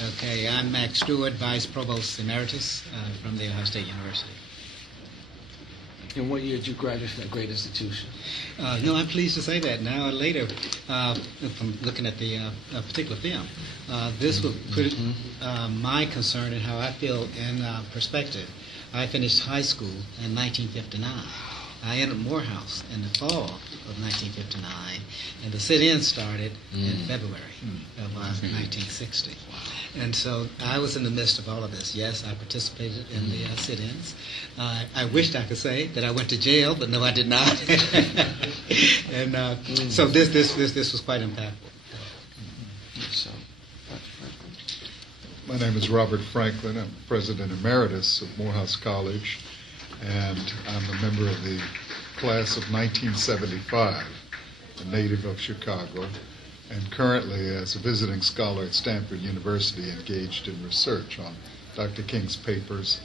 Okay, I'm Max Stewart, Vice Provost Emeritus from the Ohio State University. And what year did you graduate from that great institution? No, I'm pleased to say that now or later, from looking at the particular film, this will put my concern and how I feel in perspective. I finished high school in 1959. I entered Morehouse in the fall of 1959, and the sit-in started in February of 1960. And so I was in the midst of all of this. Yes, I participated in the sit-ins. I wished I could say that I went to jail, but no, I did not. And so this was quite impactful. So, my name is Robert Franklin. I'm President Emeritus of Morehouse College, and I'm a member of the class of 1975, a native of Chicago, and currently as a visiting scholar at Stanford University engaged in research on Dr. King's papers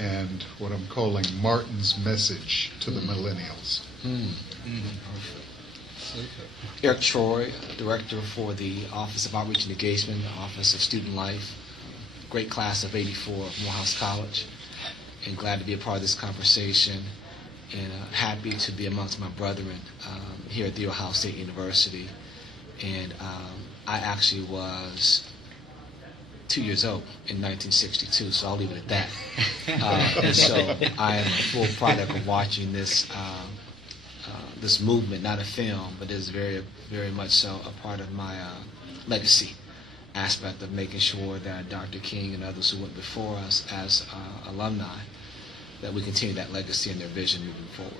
and what I'm calling Martin's message to the millennials. Eric Troy, Director for the Office of Outreach and Engagement, Office of Student Life, great class of '84 of Morehouse College, and glad to be a part of this conversation, and happy to be amongst my brethren here at The Ohio State University. And I actually was 2 years old in 1962, so I'll leave it at that. And so I am a full product of watching this this movement, not a film, but is very, very much so a part of my legacy aspect of making sure that Dr. King and others who went before us as alumni, that we continue that legacy and their vision moving forward.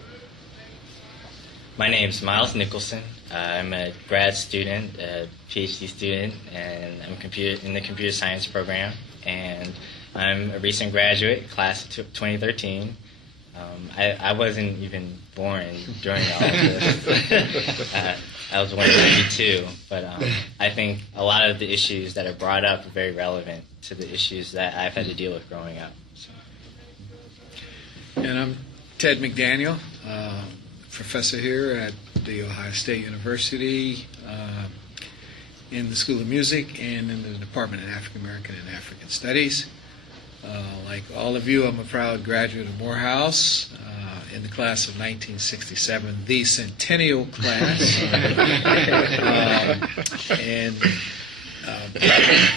My name is Miles Nicholson. I'm a grad student, a PhD student, and I'm in the computer science program. And I'm a recent graduate, class of 2013. I wasn't even born during all of this. I was born in '92, but I think a lot of the issues that are brought up are very relevant to the issues that I've had to deal with growing up. So. And I'm Ted McDaniel, professor here at The Ohio State University in the School of Music and in the Department of African American and African Studies. Like all of you, I'm a proud graduate of Morehouse in the class of 1967, the centennial class. And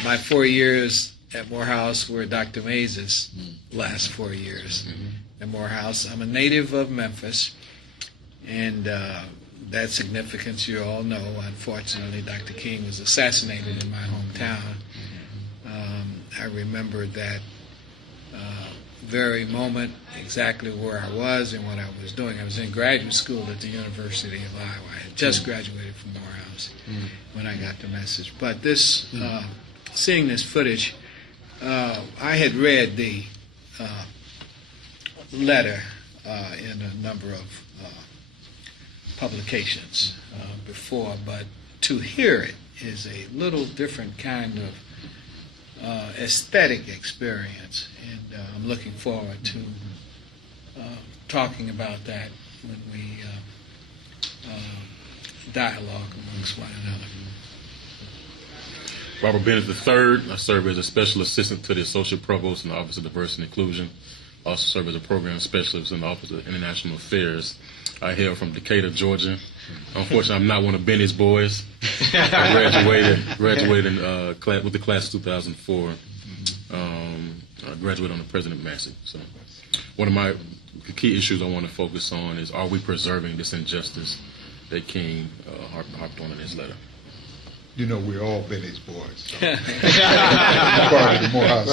my 4 years at Morehouse were Dr. Mays' last 4 years at Morehouse. I'm a native of Memphis, and that significance you all know. Unfortunately, Dr. King was assassinated in my hometown. I remember that very moment, exactly where I was and what I was doing. I was in graduate school at the University of Iowa. I had just graduated from Morehouse when I got the message. But this, seeing this footage, I had read the letter in a number of publications before, but to hear it is a little different kind of aesthetic experience, and I'm looking forward to talking about that when we dialogue amongst one another. Robert Bennett III. I serve as a special assistant to the Associate Provost in the Office of Diversity and Inclusion. I also serve as a program specialist in the Office of International Affairs. I hail from Decatur, Georgia. Unfortunately, I'm not one of Benny's boys. I graduated in, with the class of 2004. I graduated on the President Massey. So, one of my key issues I want to focus on is: are we preserving this injustice that King harped on in his letter? You know, we're all Benny's boys. So. Part of the Morehouse.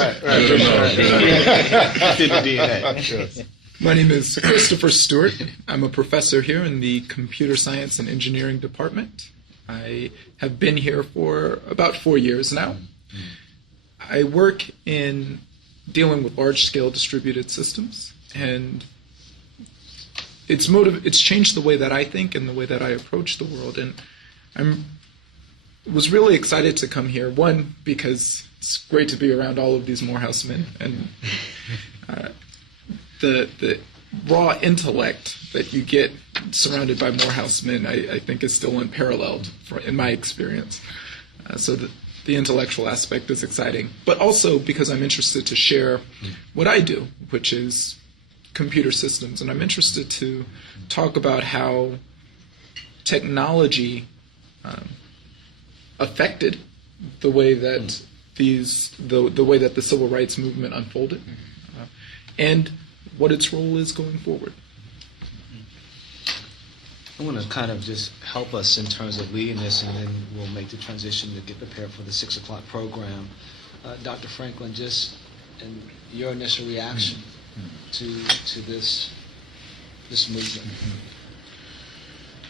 Right. My name is Christopher Stewart. I'm a professor here in the Computer Science and Engineering Department. I have been here for about 4 years now. I work in dealing with large-scale distributed systems, and it's changed the way that I think and the way that I approach the world. And I was really excited to come here, one, because it's great to be around all of these Morehouse men, and the raw intellect that you get surrounded by Morehouse men, I think, is still unparalleled in my experience. So the intellectual aspect is exciting, but also because I'm interested to share what I do, which is computer systems. And I'm interested to talk about how technology affected the way that the way that the civil rights movement unfolded, and what its role is going forward. I want to kind of just help us in terms of leading this, and then we'll make the transition to get prepared for the 6 o'clock program. Dr. Franklin, just in your initial reaction to this movement.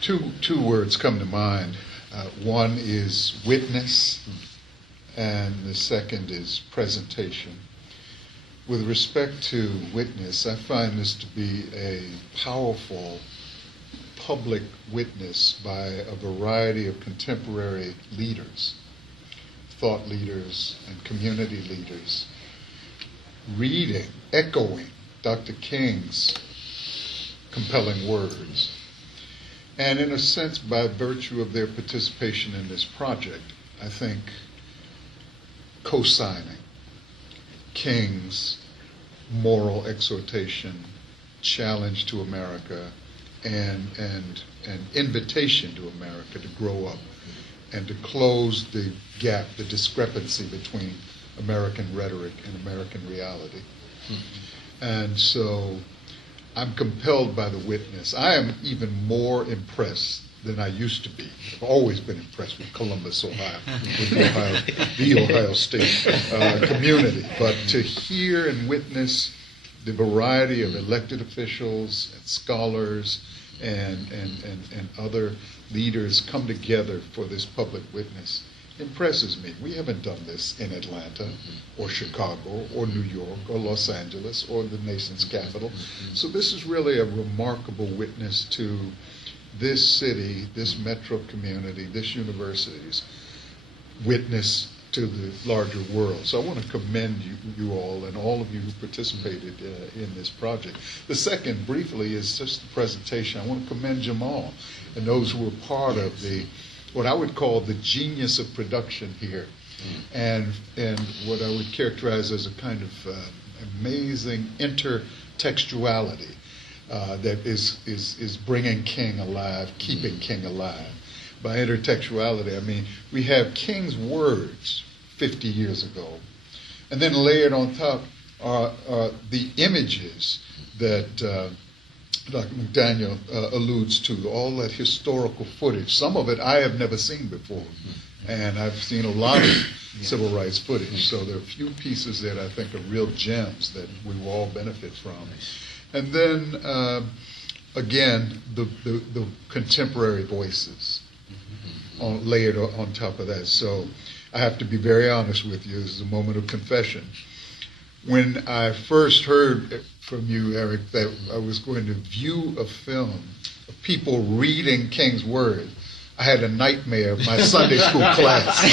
Two words come to mind. One is witness, and the second is presentation. With respect to witness, I find this to be a powerful public witness by a variety of contemporary leaders, thought leaders and community leaders, reading, echoing Dr. King's compelling words. And in a sense, by virtue of their participation in this project, I think co-signing King's moral exhortation, challenge to America, and an invitation to America to grow up and to close the gap, the discrepancy between American rhetoric and American reality. And so I'm compelled by the witness. I am even more impressed than I used to be. I've always been impressed with Columbus, Ohio, with the Ohio State community. But to hear and witness the variety of elected officials and scholars and other leaders come together for this public witness impresses me. We haven't done this in Atlanta or Chicago or New York or Los Angeles or the nation's capital. So this is really a remarkable witness to this city, this metro community, this university's witness to the larger world. So I want to commend you all and all of you who participated in this project. The second, briefly, is just the presentation. I want to commend Jamal and those who were part of what I would call the genius of production here, and what I would characterize as a kind of amazing intertextuality that is bringing King alive, keeping King alive. By intertextuality, I mean we have King's words 50 years ago, and then layered on top are the images that Dr. McDaniel alludes to, all that historical footage. Some of it I have never seen before, and I've seen a lot of civil rights footage. So there are a few pieces that I think are real gems that we will all benefit from. And then, again, the contemporary voices layered on top of that. So I have to be very honest with you. This is a moment of confession. When I first heard from you, Eric, that I was going to view a film of people reading King's words, I had a nightmare of my Sunday school class.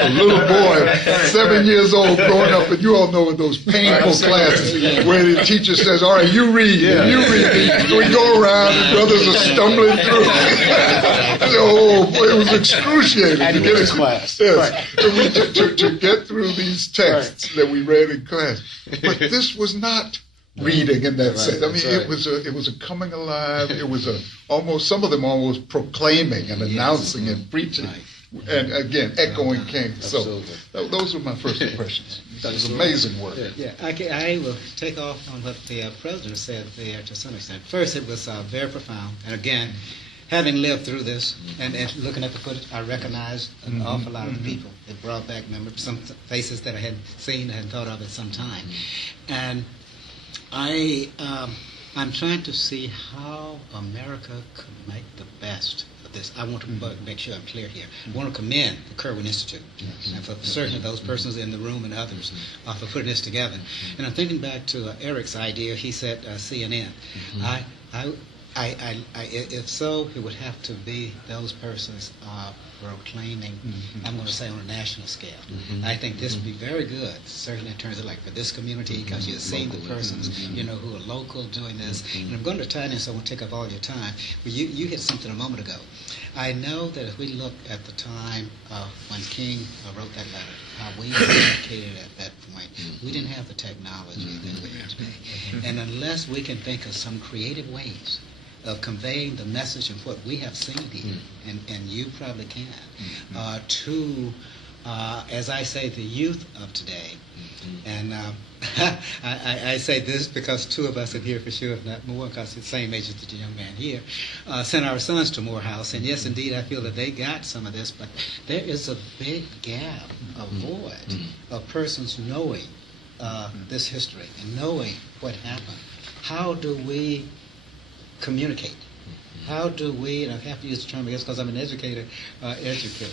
A little boy, 7 years old, growing up, and you all know those painful classes where the teacher says, all right, you read, and you read. We go around, and brothers are stumbling through. Oh, boy, it was excruciating to get into class. Yes, to get through these texts that we read in class. But this was not reading in that sense. I mean, it was a coming alive. It was almost, some of them almost proclaiming and announcing and preaching, and again echoing King. So those were my first impressions. That was amazing work. Yeah, I will take off on what the president said there to some extent. First, it was very profound, and again, having lived through this and looking at the footage, I recognized an awful lot of people. It brought back memories, some faces that I hadn't seen, I hadn't thought of in some time, and I'm trying to see how America could make the best of this. I want to make sure I'm clear here. I want to commend the Kirwan Institute, and for certainly those persons in the room and others for putting this together. And I'm thinking back to Eric's idea. He said CNN. If so, it would have to be those persons proclaiming, I'm going to say on a national scale. I think this would be very good, certainly in terms of like for this community, because you're seeing the persons, you know, who are local doing this. And I'm going to tie in, so I won't take up all your time, but you hit something a moment ago. I know that if we look at the time when King wrote that letter, how we were educated at that point, we didn't have the technology that we have today. And unless we can think of some creative ways of conveying the message of what we have seen here, and you probably can, to, as I say, the youth of today. And I say this because two of us are here for sure, if not more, because it's the same age as the young man here, sent our sons to Morehouse. And yes, indeed, I feel that they got some of this, but there is a big gap, a void of persons knowing this history and knowing what happened. How do we communicate? How do we, and I have to use the term, I guess, because I'm an educator, educate?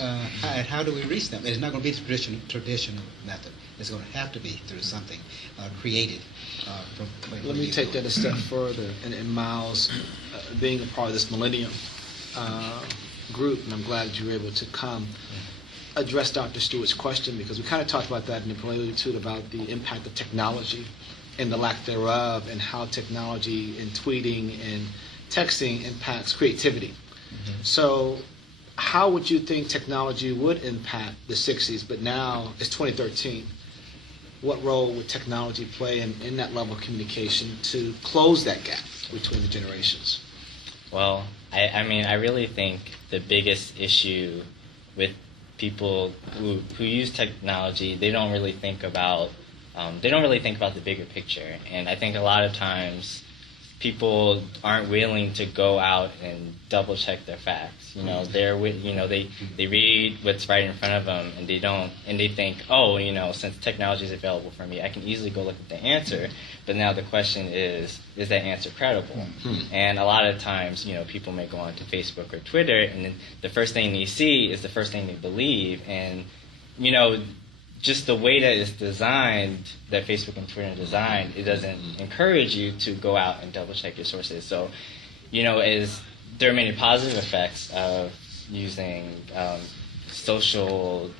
And how do we reach them? It's not going to be the traditional method. It's going to have to be through something created. Let me take that a step further. And Miles, being a part of this Millennium group, and I'm glad that you were able to come, address Dr. Stewart's question, because we kind of talked about that in the prelude about the impact of technology and the lack thereof, and how technology and tweeting and texting impacts creativity. So how would you think technology would impact the 60s, but now it's 2013? What role would technology play in that level of communication to close that gap between the generations? Well, I mean, I really think the biggest issue with people who use technology, they don't really think about the bigger picture. And I think a lot of times people aren't willing to go out and double check their facts. They read what's right in front of them, and they think, since technology is available for me, I can easily go look at the answer. But now the question is that answer credible? And a lot of times, people may go onto Facebook or Twitter, and then the first thing they see is the first thing they believe. And just the way that it's designed, that Facebook and Twitter are designed, it doesn't encourage you to go out and double check your sources. So, there are many positive effects of using social,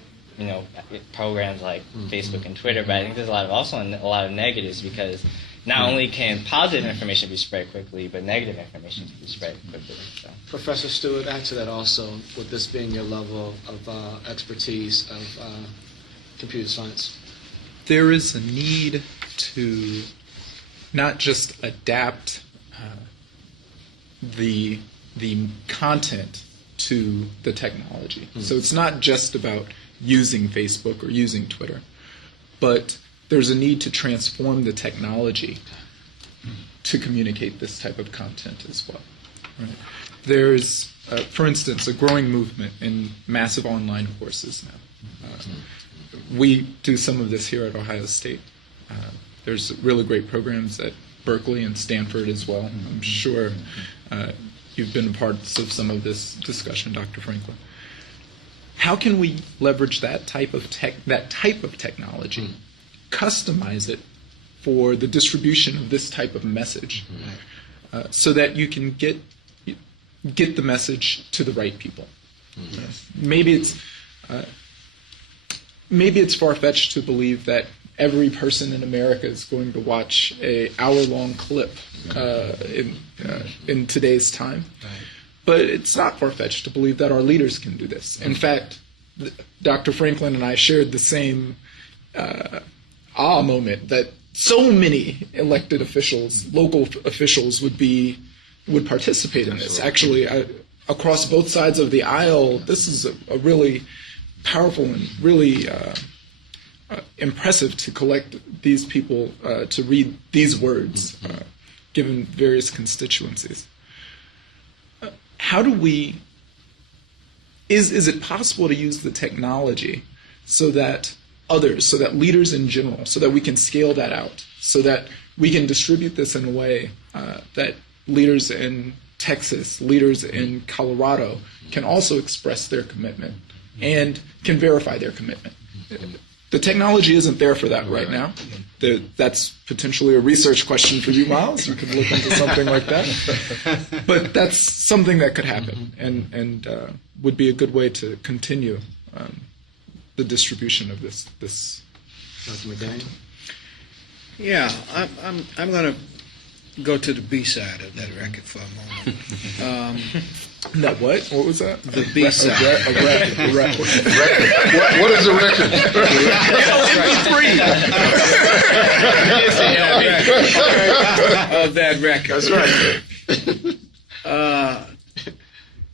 programs like Facebook and Twitter, but I think there's a lot of negatives, because not only can positive information be spread quickly, but negative information can be spread quickly. So. Professor Stewart, add to that also, with this being your level of expertise of computer science. There is a need to not just adapt the content to the technology. So it's not just about using Facebook or using Twitter, but there's a need to transform the technology to communicate this type of content as well. Right? There's, for instance, a growing movement in massive online courses now. We do some of this here at Ohio State. There's really great programs at Berkeley and Stanford as well. I'm sure you've been a part of some of this discussion, Dr. Franklin. How can we leverage that type of technology, customize it for the distribution of this type of message, so that you can get the message to the right people? Maybe it's far-fetched to believe that every person in America is going to watch an hour-long clip in today's time. But it's not far-fetched to believe that our leaders can do this. In fact, Dr. Franklin and I shared the same moment that so many elected officials, local officials, would participate in this. Actually, across both sides of the aisle, this is a really powerful and really impressive to collect these people to read these words, given various constituencies. How do we, is it possible to use the technology so that others, so that leaders in general, so that we can scale that out, so that we can distribute this in a way that leaders in Texas, leaders in Colorado can also express their commitment and can verify their commitment? The technology isn't there for that right now. That's potentially a research question for you, Miles. You could look into something like that. But that's something that could happen and would be a good way to continue the distribution of this. Dr. McDaniel? Yeah, I'm going to go to the B side of that record for a moment. That what? What was that? The B side. A record. What is a record? Of that record. That's right.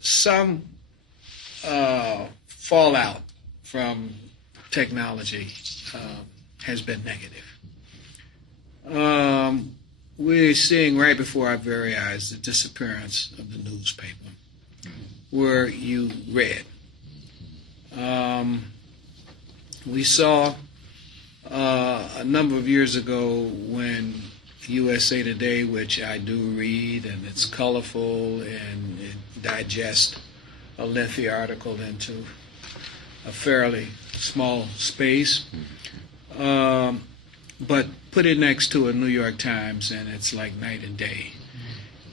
Some fallout from technology has been negative. We're seeing right before our very eyes the disappearance of the newspaper where you read. We saw a number of years ago when USA Today, which I do read, and it's colorful and it digests a lengthy article into a fairly small space. But put it next to a New York Times, and it's like night and day.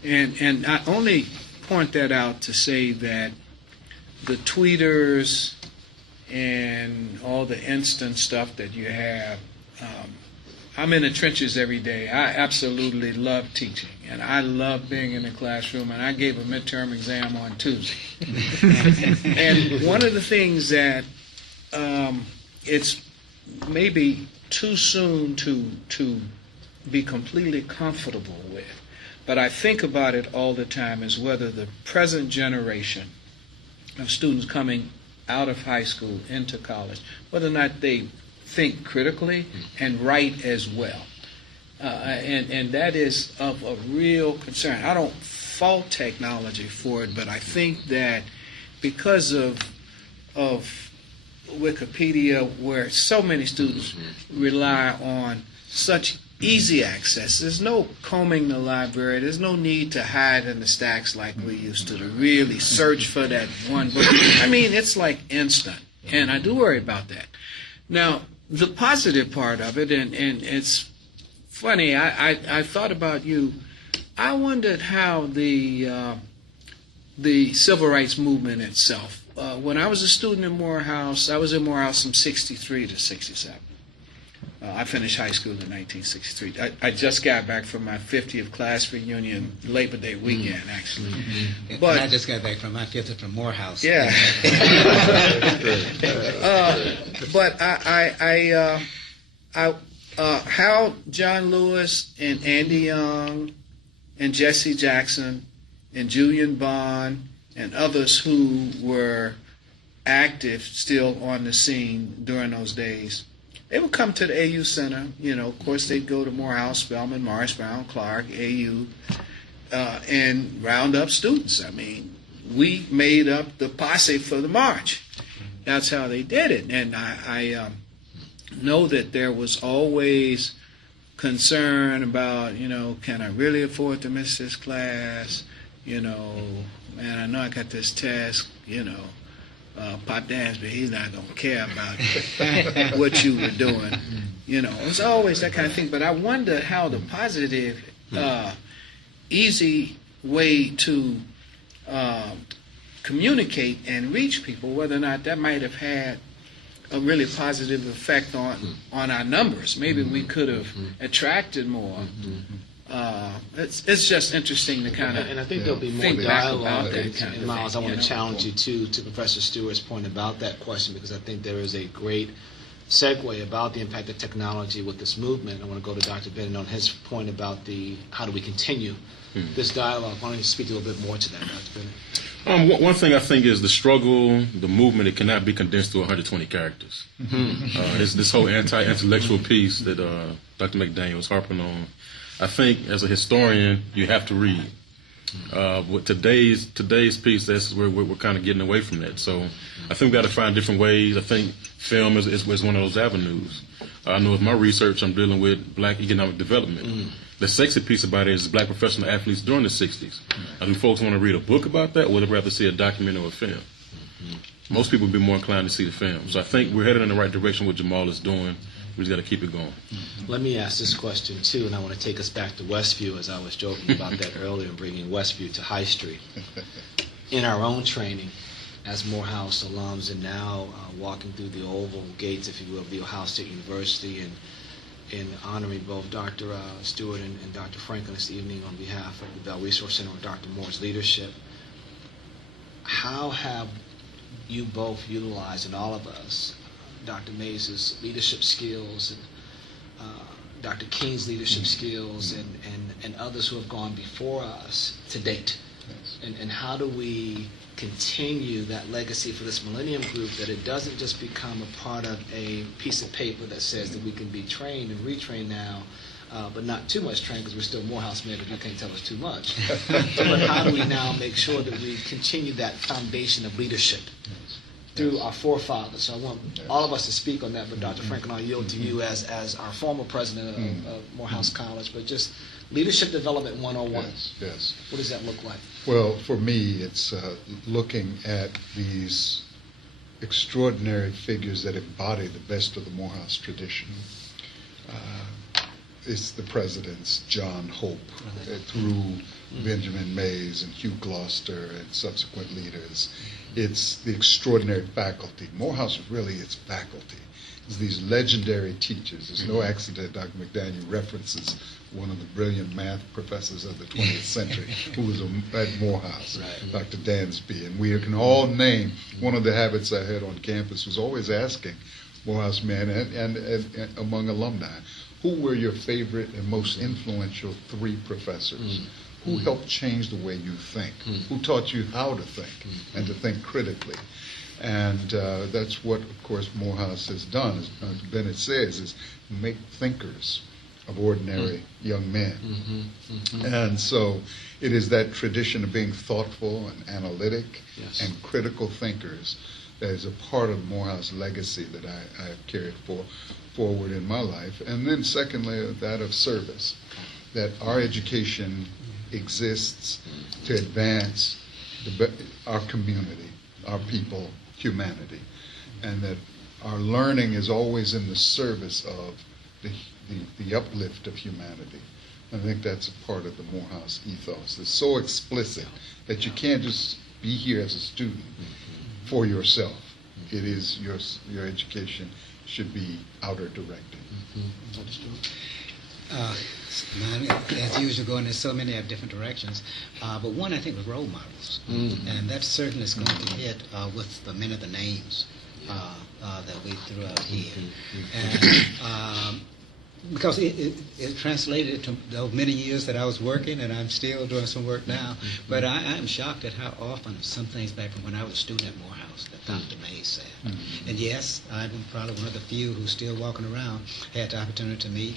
And I only point that out to say that the tweeters and all the instant stuff that you have, I'm in the trenches every day. I absolutely love teaching, and I love being in the classroom, and I gave a midterm exam on Tuesday. And one of the things that it's maybe too soon to be completely comfortable with, but I think about it all the time, is whether the present generation of students coming out of high school into college, whether or not they think critically and write as well. And that is of a real concern. I don't fault technology for it, but I think that because of Wikipedia, where so many students rely on such easy access, there's no combing the library, there's no need to hide in the stacks like we used to really search for that one book. I mean, it's like instant, and I do worry about that. Now, the positive part of it, and it's funny, I thought about you. I wondered how the civil rights movement itself, when I was a student in Morehouse, I was in Morehouse from 63 to 67. I finished high school in 1963. I just got back from my 50th class reunion Labor Day weekend, actually. But I just got back from my 50th from Morehouse. Yeah. But how John Lewis and Andy Young and Jesse Jackson and Julian Bond and others who were active still on the scene during those days, they would come to the AU Center. You know, of course, they'd go to Morehouse, Spelman, Morris, Brown, Clark, AU, and round up students. I mean, we made up the posse for the march. That's how they did it. And I know that there was always concern about, you know, can I really afford to miss this class? You know, man, I know I got this test, you know. Pop Dansby, he's not going to care about what you were doing. You know, it's always that kind of thing. But I wonder how the positive, easy way to communicate and reach people, whether or not that might have had a really positive effect on our numbers. Maybe we could have attracted more. It's just interesting to kind of and I think there'll be more think back dialogue. about that kind And of Miles, thing, I want you to know? challenge you to Professor Stewart's point about that question, because I think there is a great segue about the impact of technology with this movement. I want to go to Dr. Bennett on his point about how do we continue this dialogue. Why don't you speak a little bit more to that, Dr. Bennett? One thing I think is the struggle, the movement, it cannot be condensed to 120 characters. This whole anti-intellectual piece that Dr. McDaniel was harping on, I think as a historian, you have to read. With today's piece, that's where we're kind of getting away from that. So I think we've got to find different ways. I think film is one of those avenues. I know with my research, I'm dealing with black economic development. The sexy piece about it is black professional athletes during the 60s. Do folks want to read a book about that, or would they rather see a documentary or a film? Most people would be more inclined to see the film. So I think we're headed in the right direction what Jamal is doing. We just got to keep it going. Let me ask this question, too, and I want to take us back to Westview, as I was joking about that earlier, and bringing Westview to High Street. In our own training as Morehouse alums, and now walking through the oval gates, if you will, of the Ohio State University, and in honoring both Dr. Stewart and Dr. Franklin this evening on behalf of the Bell Resource Center with Dr. Moore's leadership. How have you both utilized, and all of us, Dr. Mays' leadership skills and Dr. King's leadership skills and others who have gone before us to date? And how do we continue that legacy for this Millennium Group, that it doesn't just become a part of a piece of paper that says that we can be trained and retrained now, but not too much trained because we're still Morehouse members, you can't tell us too much. But how do we now make sure that we continue that foundation of leadership through our forefathers? So I want all of us to speak on that, but Dr. Franklin, I'll yield to you as our former president of Morehouse College, but just leadership development 101. Yes. What does that look like? Well, for me, it's looking at these extraordinary figures that embody the best of the Morehouse tradition. It's the presidents, John Hope, through Benjamin Mays and Hugh Gloucester and subsequent leaders. It's the extraordinary faculty. Morehouse really is faculty. It's these legendary teachers. It's no accident Dr. McDaniel references one of the brilliant math professors of the 20th century who was at Morehouse, Dr. Dansby. And we can all name, one of the habits I had on campus was always asking Morehouse men and among alumni, who were your favorite and most influential 3 professors? Who helped change the way you think? Who taught you how to think and to think critically? And that's what, of course, Morehouse has done, as Bennett says, is make thinkers of ordinary young men. And so it is that tradition of being thoughtful and analytic and critical thinkers that is a part of Morehouse legacy that I have carried forward in my life. And then secondly, that of service, that our education exists to advance our community, our people, humanity, and that our learning is always in the service of the uplift of humanity. I think that's a part of the Morehouse ethos. It's so explicit that you can't just be here as a student for yourself. It is your education should be outer directed. Mine, as usual, going in so many different directions. But one, I think, was role models. And that certainly is going to hit with the many of the names that we threw out here. And because it translated to those many years that I was working, and I'm still doing some work now. But I am shocked at how often some things back from when I was a student at Morehouse that Dr. Mays said. And yes, I'm probably one of the few who's still walking around, had the opportunity to meet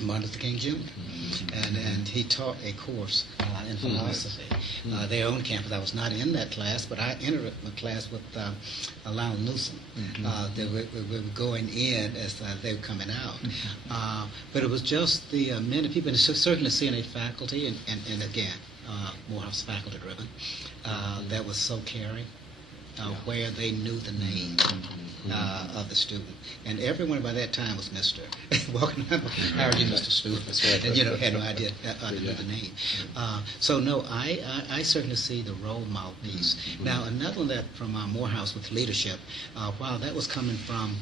Martin Luther King Jr. And he taught a course in philosophy. Their own campus. I was not in that class, but I entered a class with Lionel Newsom. They were going in as they were coming out. But it was just the many people, and certainly seeing a faculty, and again, Morehouse faculty driven, that was so caring. Where they knew the name of the student, and everyone by that time was Mr. Walking around, how are you, Mr. Stewart? And had no idea the name. So no, I certainly see the role model piece. Now another one that from Morehouse with leadership, while that was coming from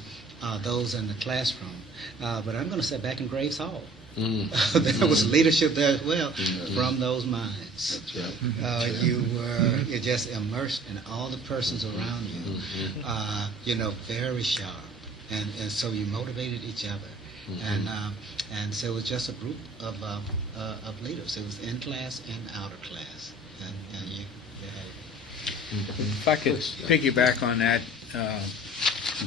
those in the classroom, but I'm going to say back in Graves Hall. There was leadership there as well from those minds. That's right. You're just immersed in all the persons around you. Very sharp, and so you motivated each other, and so it was just a group of leaders. It was in class and out of class, and you had it. If I could piggyback on that,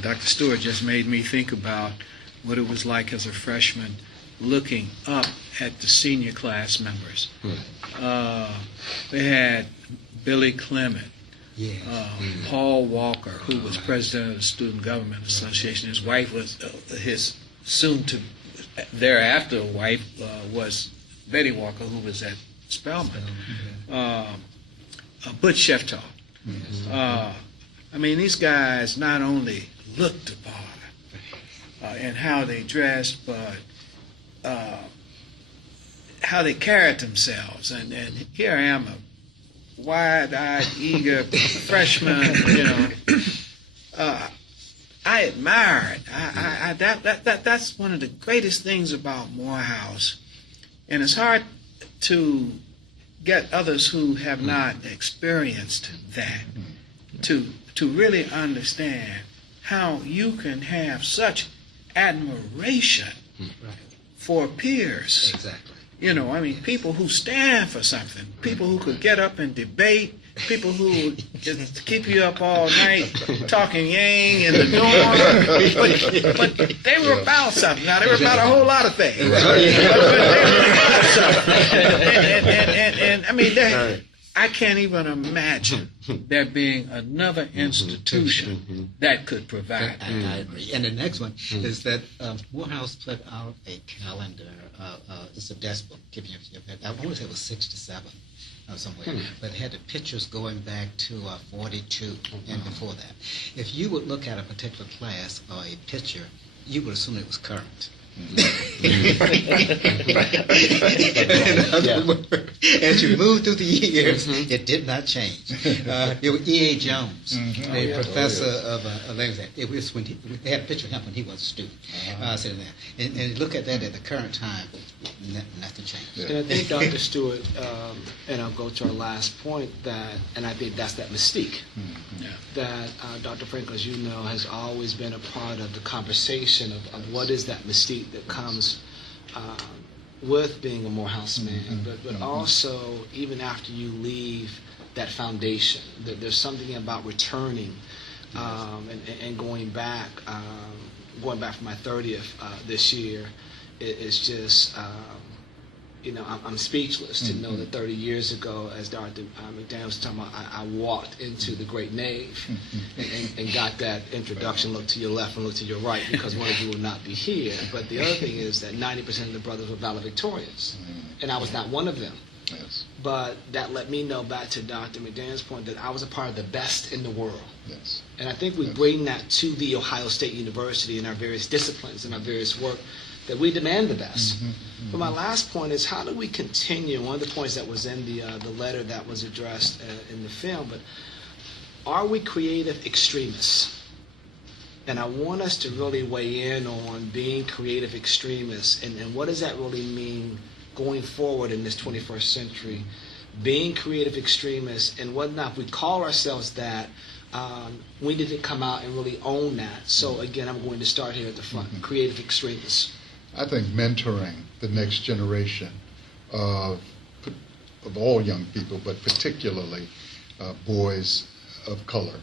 Dr. Stewart just made me think about what it was like as a freshman looking up at the senior class members. They had Billy Clement, Paul Walker, who was president of the Student Government Association. His wife was his thereafter wife was Betty Walker, who was at Spelman. Butch Sheftoff. These guys not only looked the part and how they dressed, but how they carried themselves, and here I am, a wide-eyed, eager freshman. I admire it. That's one of the greatest things about Morehouse, and it's hard to get others who have not experienced that to really understand how you can have such admiration for peers. Exactly. You know, I mean, people who stand for something, people who could get up and debate, people who just keep you up all night talking yang in the dorm, but they were about something. Now, they were about a whole lot of things. But they were about something. And I mean, I can't even imagine there being another institution that could provide. I agree. And the next one is that Morehouse put out a calendar. It's a desk book. I want to say it was 67 or somewhere, but it had the pictures going back to 42 and before that. If you would look at a particular class or a picture, you would assume it was current. As you move through the years, it did not change. It was E.A. Jones, a professor of language. It was when they had a picture of him when he was a student sitting there. And look at that at the current time, nothing changed. And I think, Dr. Stewart, and I'll go to our last point, and I think that's that mystique that Dr. Franklin, as you know, has always been a part of the conversation of what is that mystique that comes with being a Morehouse man, but also even after you leave that foundation, that there's something about returning and going back for my 30th this year. It's just I'm speechless to know that 30 years ago, as Dr. McDaniel was talking about, I walked into the great nave and got that introduction, look to your left and look to your right, because one of you will not be here. But the other thing is that 90% of the brothers were valedictorians, and I was not one of them. Yes. But that let me know, back to Dr. McDaniel's point, that I was a part of the best in the world. Yes. And I think we bring that to the Ohio State University in our various disciplines and our various work, that we demand the best. But my last point is, how do we continue? One of the points that was in the letter that was addressed in the film, but are we creative extremists? And I want us to really weigh in on being creative extremists, and what does that really mean going forward in this 21st century? Being creative extremists and whatnot, if we call ourselves that, we need to come out and really own that. So again, I'm going to start here at the front, creative extremists. I think mentoring the next generation of all young people, but particularly boys of color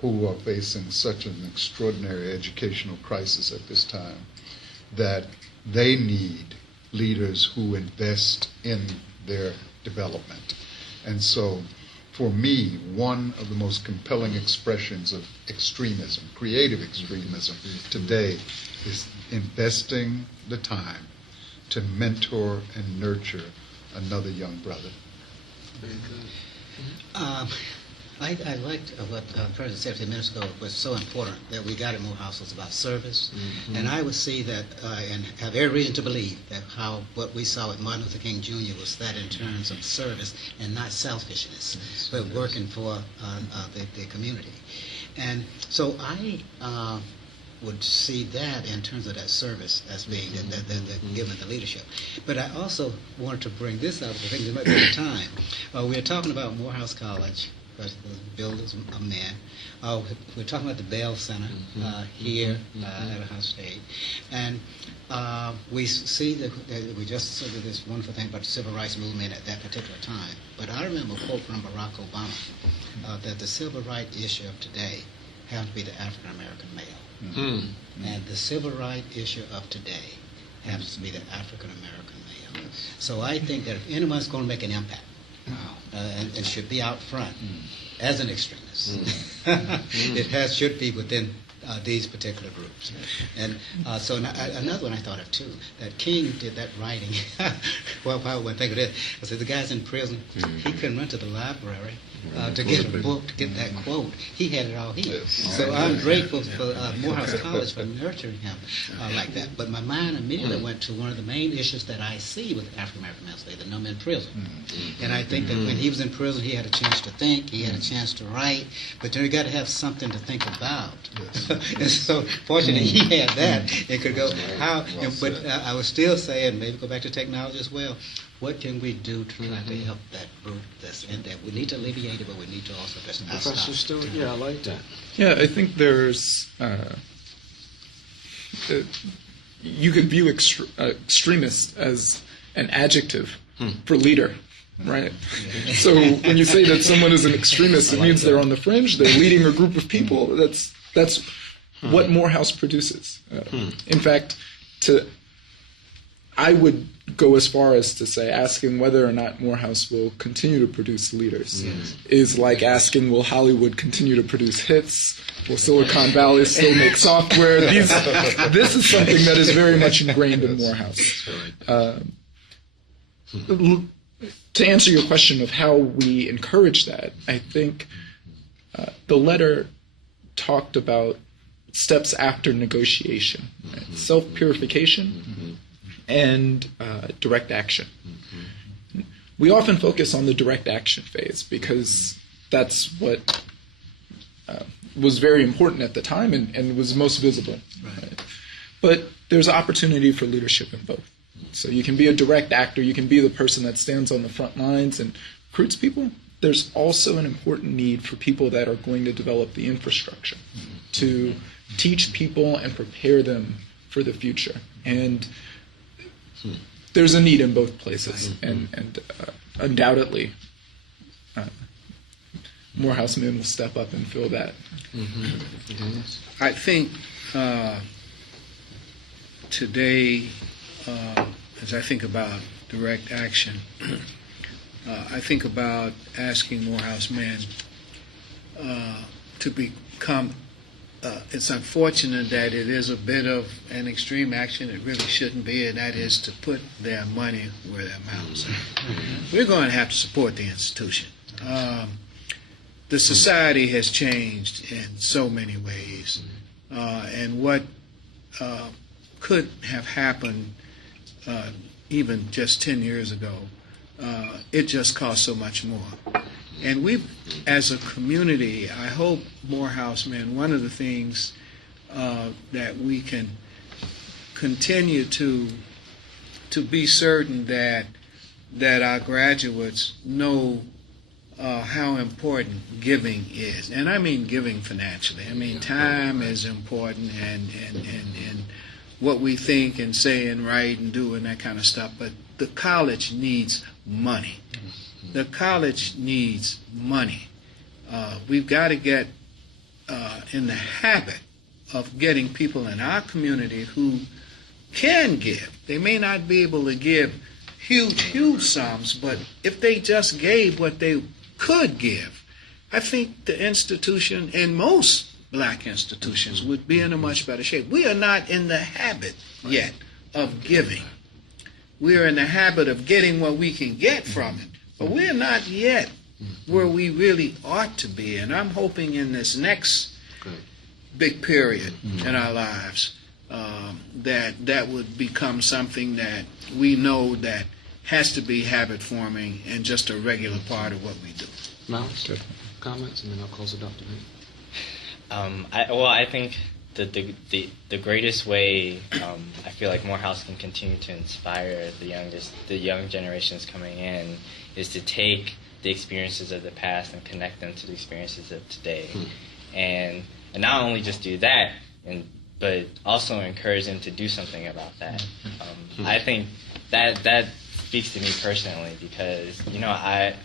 who are facing such an extraordinary educational crisis at this time, that they need leaders who invest in their development. And so for me, one of the most compelling expressions of extremism, creative extremism today, is investing the time to mentor and nurture another young brother. Very good. I liked what President said a few minutes ago was so important that we got at Morehouse was about service. And I would see that and have every reason to believe that what we saw with Martin Luther King Jr. was that in terms of service and not selfishness, but working for the community. And so I would see that in terms of that service as being given the leadership. But I also wanted to bring this up, I think there might be a time. We're talking about Morehouse College, because it was built as a man. We're talking about the Bell Center here at Ohio State. And we see that we just said this wonderful thing about the civil rights movement at that particular time. But I remember a quote from Barack Obama that the civil rights issue of today has to be the African American male. And the civil rights issue of today happens to be the African American male. So I think that if anyone's going to make an impact, and should be out front as an extremist, it should be within these particular groups. And so another one I thought of too, that King did that writing. Well, I wouldn't think of it. I said the guy's in prison. He couldn't run to the library to get a book, to get that quote. He had it all here. Yes. So I'm grateful for Morehouse College for nurturing him like that. But my mind immediately went to one of the main issues that I see with African American males today, the number in prison. And I think that when he was in prison, he had a chance to think, he had a chance to write, but then you got to have something to think about. And so fortunately he had that and could go, how, but I would still say, and maybe go back to technology as well, what can we do to try to help that group that's in there? We need to alleviate it, but we need to also just not Professor stop. Stewart, yeah, I like that. Yeah, I think there's. You could view extremist as an adjective for leader, right? So when you say that someone is an extremist, it means they're on the fringe, they're leading a group of people. That's what Morehouse produces. In fact, I would go as far as to say asking whether or not Morehouse will continue to produce leaders is like asking, will Hollywood continue to produce hits? Will Silicon Valley still make software? This is something that is very much ingrained in Morehouse. To answer your question of how we encourage that, I think the letter talked about steps after negotiation, right? Self-purification and direct action. We often focus on the direct action phase because that's what was very important at the time and was most visible. Right? But there's opportunity for leadership in both. So you can be a direct actor, you can be the person that stands on the front lines and recruits people. There's also an important need for people that are going to develop the infrastructure to teach people and prepare them for the future. And there's a need in both places, and undoubtedly, Morehouse men will step up and fill that. I think today, as I think about direct action, I think about asking Morehouse men to become. It's unfortunate that it is a bit of an extreme action. It really shouldn't be, and that is to put their money where their mouths are. We're going to have to support the institution. The society has changed in so many ways, and what could have happened even just 10 years ago, it just cost so much more. And we, as a community, I hope Morehouse men, one of the things that we can continue to be certain that our graduates know how important giving is. And I mean giving financially. I mean time is important and what we think and say and write and do and that kind of stuff. But the college needs money. The college needs money. We've got to get in the habit of getting people in our community who can give. They may not be able to give huge sums, but if they just gave what they could give, I think the institution and most black institutions would be in a much better shape. We are not in the habit yet of giving. We are in the habit of getting what we can get from it. But we're not yet where we really ought to be, and I'm hoping in this next big period in our lives that would become something that we know that has to be habit forming and just a regular part of what we do. Miles, comments, and then I'll close it up to me. I think the greatest way I feel like Morehouse can continue to inspire the young generations coming in is to take the experiences of the past and connect them to the experiences of today, and not only just do that, but also encourage them to do something about that. I think that speaks to me personally because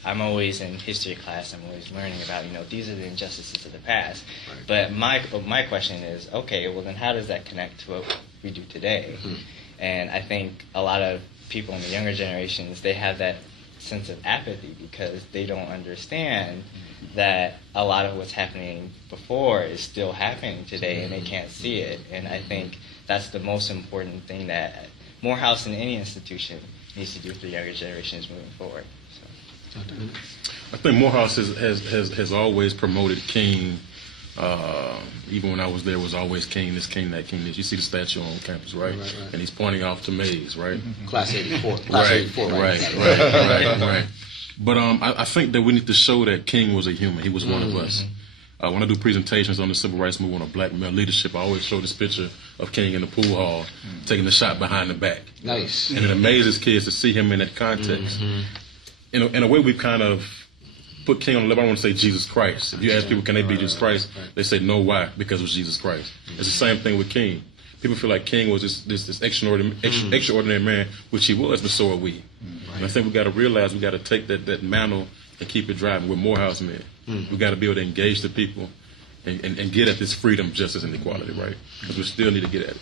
I'm always in history class. I'm always learning about these are the injustices of the past. But my question is, okay, well then how does that connect to what we do today? And I think a lot of people in the younger generations, they have that sense of apathy because they don't understand that a lot of what's happening before is still happening today and they can't see it. And I think that's the most important thing that Morehouse and any institution needs to do for the younger generations moving forward. I think Morehouse has always promoted King. Even when I was there, it was always King this, King that, King this. You see the statue on campus, right? Right. And he's pointing off to Mays, right? Class 84. Class 84, right? Right. But I think that we need to show that King was a human. He was one of us. When I do presentations on the civil rights movement or black male leadership, I always show this picture of King in the pool hall taking a shot behind the back. Nice. And it amazes kids to see him in that context. In a way, we've kind of put King on the level. I want to say Jesus Christ. If you ask people, can they be Jesus Christ? They say no. Why? Because it was Jesus Christ. It's the same thing with King. People feel like King was this extraordinary man, which he was, but so are we. And I think we got to realize we got to take that mantle and keep it driving. We're Morehouse men. We got to be able to engage the people and get at this freedom, justice, and equality, right? Because we still need to get at it.